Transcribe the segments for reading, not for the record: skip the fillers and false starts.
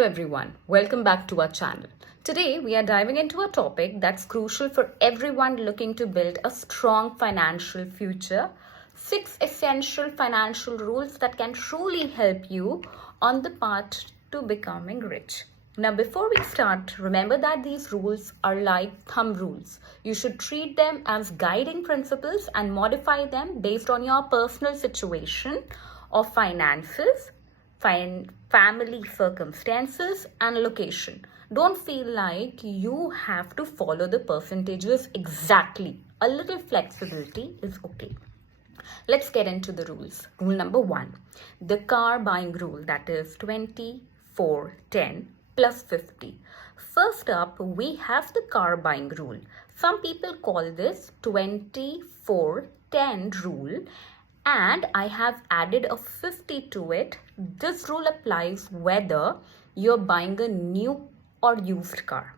Hello everyone, welcome back to our channel. Today we are diving into a topic that's crucial for everyone looking to build a strong financial future. 6 essential financial rules that can truly help you on the path to becoming rich. Now before we start, remember that these rules are like thumb rules. You should treat them as guiding principles and modify them based on your personal situation of finances, family circumstances and location. Don't feel like you have to follow the percentages exactly. A little flexibility is okay. Let's get into the rules. Rule number 1, the car buying rule, that is 24/10 plus 50. First up, we have the car buying rule. Some people call this 24/10 rule, and I have added a 50 to it. This rule applies whether you're buying a new or used car.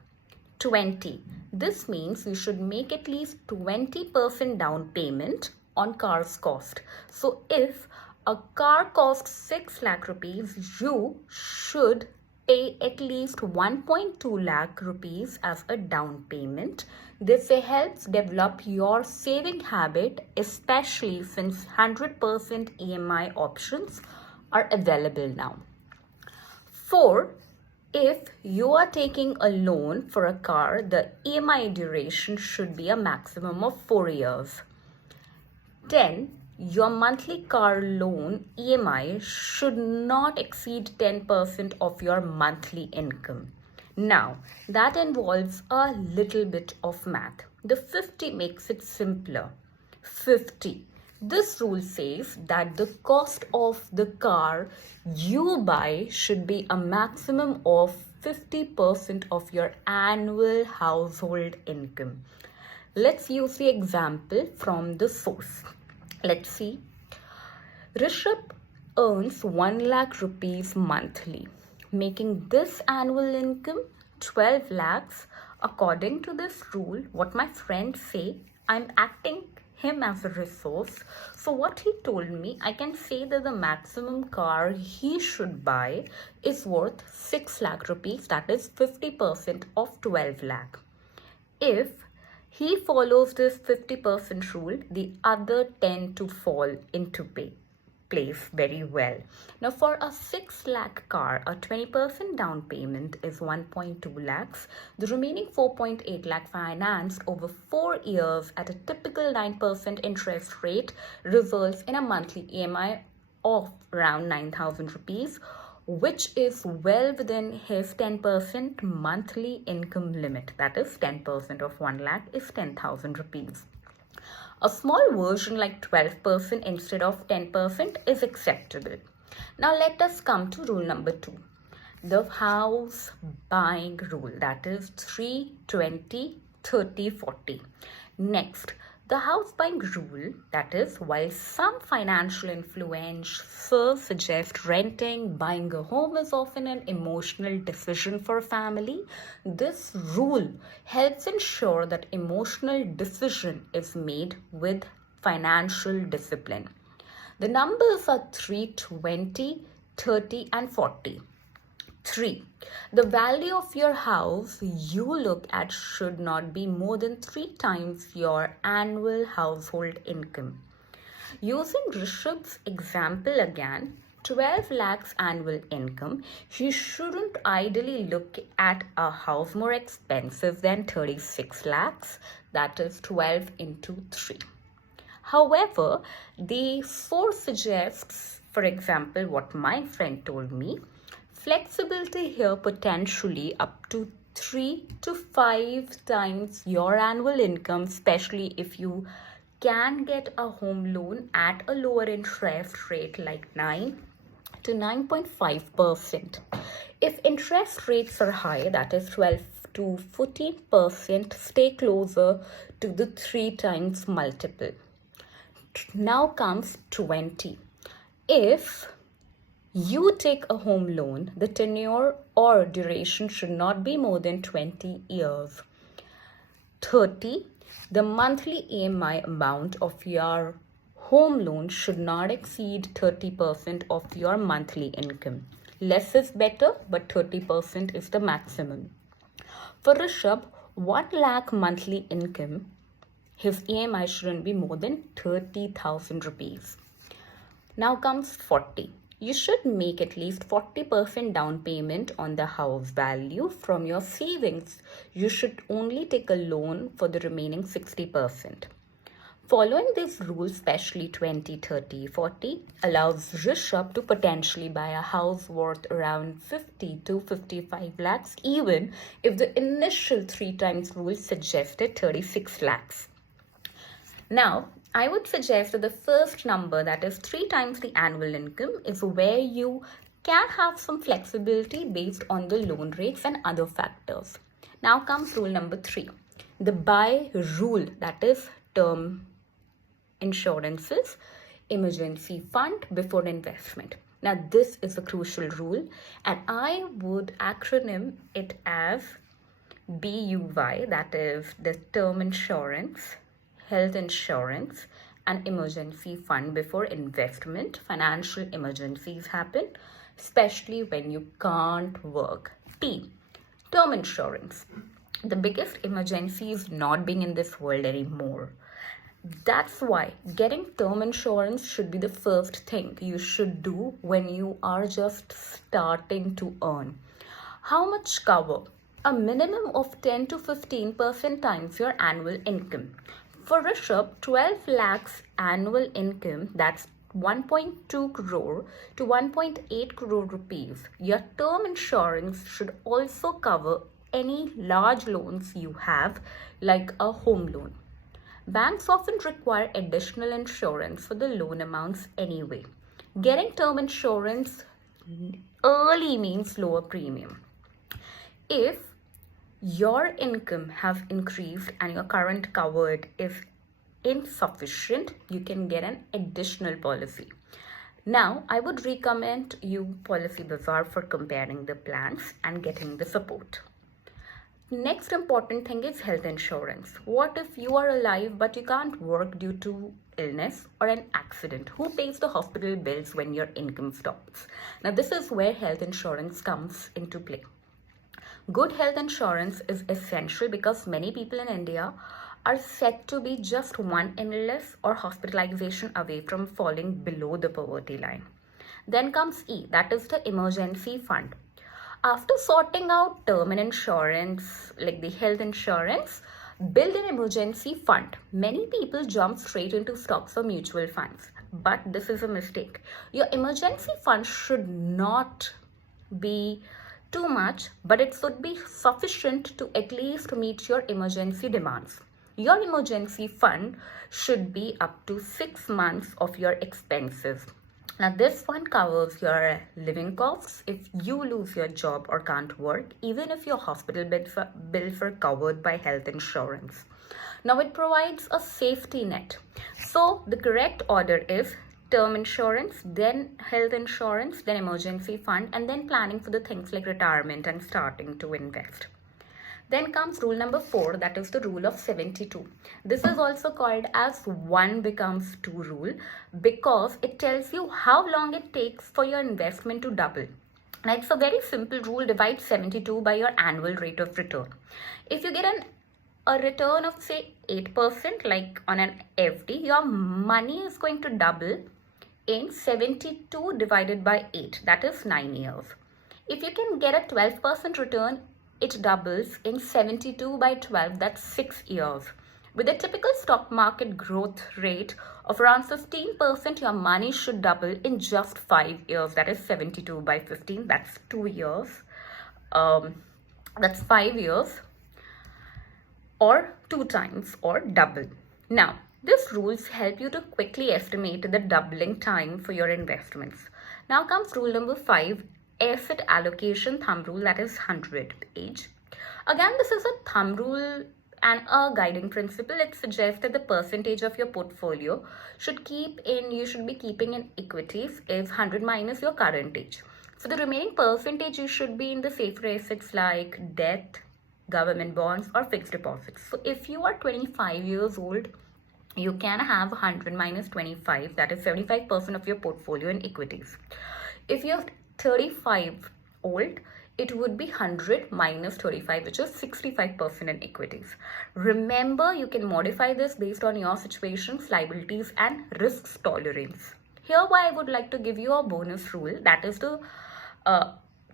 20. This means you should make at least 20% down payment on car's cost. So if a car costs 6 lakh rupees, you should pay at least 1.2 lakh rupees as a down payment. This helps develop your saving habit, especially since 100% EMI options are available now. 4. If you are taking a loan for a car, the EMI duration should be a maximum of 4 years. 10. Your monthly car loan EMI should not exceed 10% of your monthly income. Now, that involves a little bit of math. The 50 makes it simpler. 50. This rule says that the cost of the car you buy should be a maximum of 50% of your annual household income. Let's use the example from the source. Let's see. Rishabh earns 1 lakh rupees monthly, making this annual income 12 lakhs. According to this rule, what my friends say, I'm acting him as a resource. So what he told me, I can say that the maximum car he should buy is worth 6 lakh rupees, that is 50% of 12 lakh. If he follows this 50% rule, the other tend to fall into place very well. Now for a 6 lakh car, a 20% down payment is 1.2 lakhs. The remaining 4.8 lakh financed over 4 years at a typical 9% interest rate results in a monthly EMI of around 9,000 rupees, which is well within his 10% monthly income limit. That is 10% of 1 lakh is 10,000 rupees. A small version like 12% instead of 10% is acceptable. Now let us come to rule number 2, the house buying rule, that is 3/20/30/40. Next, the house buying rule, that is, while some financial influencers suggest renting, buying a home is often an emotional decision for a family, this rule helps ensure that emotional decision is made with financial discipline. The numbers are 3/20, 30 and 40. 3. The value of your house you look at should not be more than 3 times your annual household income. Using Rishabh's example again, 12 lakhs annual income, he shouldn't ideally look at a house more expensive than 36 lakhs, that is 12 into 3. However, the source suggests, for example, what my friend told me, flexibility here potentially up to 3 to 5 times your annual income, especially if you can get a home loan at a lower interest rate like 9 to 9.5%. If interest rates are high, that is 12 to 14%, stay closer to the 3 times multiple. Now comes 20. If you take a home loan, the tenure or duration should not be more than 20 years. 30. The monthly EMI amount of your home loan should not exceed 30% of your monthly income. Less is better, but 30% is the maximum. For Rishabh, 1 lakh monthly income, his EMI shouldn't be more than 30,000 rupees. Now comes 40. You should make at least 40% down payment on the house value from your savings. You should only take a loan for the remaining 60%. Following these rules, especially 20, 30, 40, allows Rishabh to potentially buy a house worth around 50 to 55 lakhs, even if the initial 3 times rule suggested 36 lakhs. Now, I would suggest that the first number, that is 3 times the annual income, is where you can have some flexibility based on the loan rates and other factors. Now comes rule number 3, the buy rule, that is term insurances, emergency fund before investment. Now, this is a crucial rule, and I would acronym it as BUY, that is the term insurance, health insurance, and emergency fund before investment. Financial emergencies happen, especially when you can't work. T, term insurance. The biggest emergency is not being in this world anymore. That's why getting term insurance should be the first thing you should do when you are just starting to earn. How much cover? A minimum of 10 to 15% times your annual income. For Rishabh, 12 lakhs annual income, that's 1.2 crore to 1.8 crore rupees. Your term insurance should also cover any large loans you have, like a home loan. Banks often require additional insurance for the loan amounts anyway. Getting term insurance early means lower premium. If your income has increased and your current covered is insufficient, you can get an additional policy. Now, I would recommend you Policy Bazaar for comparing the plans and getting the support. Next important thing is health insurance. What if you are alive but you can't work due to illness or an accident? Who pays the hospital bills when your income stops? Now, this is where health insurance comes into play. Good health insurance is essential because many people in India are said to be just one illness or hospitalization away from falling below the poverty line. Then comes E, that is the emergency fund. After sorting out term insurance, like the health insurance, build an emergency fund. Many people jump straight into stocks or mutual funds, but this is a mistake. Your emergency fund should not be too much, but it should be sufficient to at least meet your emergency demands. Your emergency fund should be up to 6 months of your expenses. Now, this fund covers your living costs if you lose your job or can't work, even if your hospital bills are covered by health insurance. Now, it provides a safety net. So, the correct order is term insurance, then health insurance, then emergency fund, and then planning for the things like retirement and starting to invest. Then comes rule number 4, that is the rule of 72. This is also called as 1 becomes 2 rule because it tells you how long it takes for your investment to double. Now, it's a very simple rule. Divide 72 by your annual rate of return. If you get a return of say 8%, like on an FD, your money is going to double in 72 divided by 8, that is 9 years. If you can get a 12% return, it doubles in 72 by 12, that's 6 years. With a typical stock market growth rate of around 15%, your money should double in just 5 years. That is 72 by 15, that's 2 years. That's 5 years, or 2 times, or double. Now, these rules help you to quickly estimate the doubling time for your investments. Now comes rule number 5, asset allocation thumb rule, that is 100 age. Again, this is a thumb rule and a guiding principle. It suggests that the percentage of your portfolio you should be keeping in equities is 100 minus your current age. So the remaining percentage you should be in the safer assets like debt, government bonds, or fixed deposits. So if you are 25 years old, you can have 100 minus 25, that is 75% of your portfolio in equities. If you're 35 old, it would be 100 minus 35, which is 65% in equities. Remember, you can modify this based on your situations, liabilities, and risks tolerance. Here, why I would like to give you a bonus rule, that is the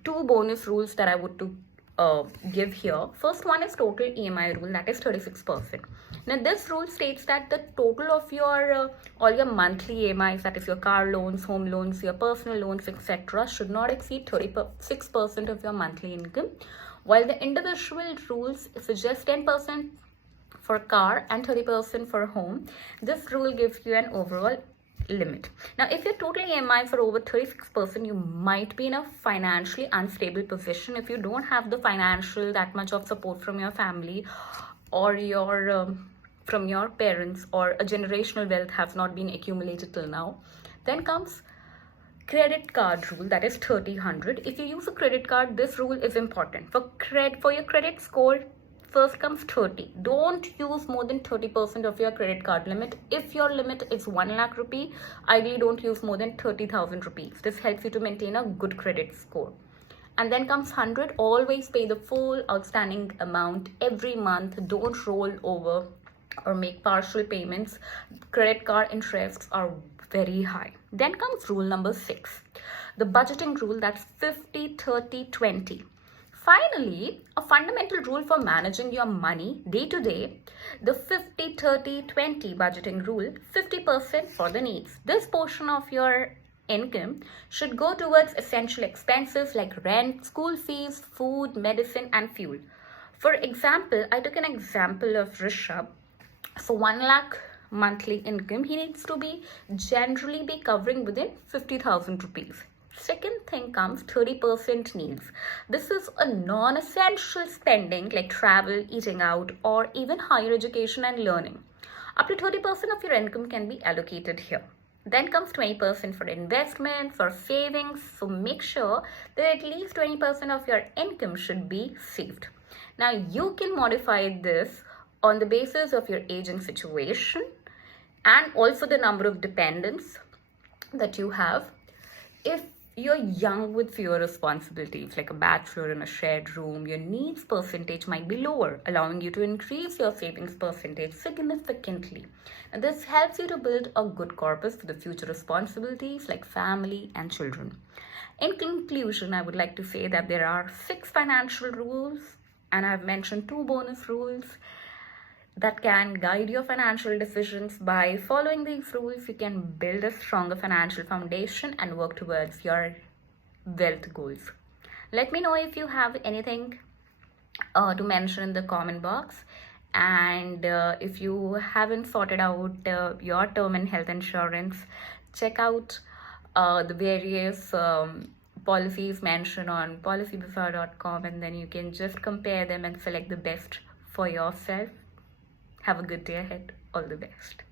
two bonus rules that I would to give here. First one is total EMI rule, that is 36%. Now this rule states that the total of your all your monthly EMIs, that is your car loans, home loans, your personal loans, etc., should not exceed 36% of your monthly income, while the individual rules suggest 10% for car and 30% for home. This rule gives you an overall limit. Now, if you're totally EMI for over 36%, you might be in a financially unstable position if you don't have the financial that much of support from your family or your from your parents, or a generational wealth has not been accumulated till now. Then comes credit card rule, that is 30-100. If you use a credit card, this rule is important. For your credit score, first comes 30. Don't use more than 30% of your credit card limit. If your limit is 1 lakh rupee, ideally don't use more than 30,000 rupees. This helps you to maintain a good credit score. And then comes 100. Always pay the full outstanding amount every month. Don't roll over or make partial payments. Credit card interests are very high. Then comes rule number 6, the budgeting rule, that's 50-30-20. Finally, a fundamental rule for managing your money day to day, the 50-30-20 budgeting rule, 50% for the needs. This portion of your income should go towards essential expenses like rent, school fees, food, medicine, and fuel. For example, I took an example of Rishabh. So 1 lakh monthly income, he needs to be generally be covering within 50,000 rupees. Second thing comes 30% needs. This is a non-essential spending like travel, eating out, or even higher education and learning. Up to 30% of your income can be allocated here. Then comes 20% for investment, for savings. So make sure that at least 20% of your income should be saved. Now you can modify this on the basis of your aging situation and also the number of dependents that you have. If you're young with fewer responsibilities, like a bachelor in a shared room, your needs percentage might be lower, allowing you to increase your savings percentage significantly. And this helps you to build a good corpus for the future responsibilities like family and children. In conclusion, I would like to say that there are 6 financial rules, and I've mentioned 2 bonus rules that can guide your financial decisions. By following these rules, you can build a stronger financial foundation and work towards your wealth goals. Let me know if you have anything to mention in the comment box. And if you haven't sorted out your term and health insurance, check out the various policies mentioned on policybazaar.com, and then you can just compare them and select the best for yourself. Have a good day ahead. All the best.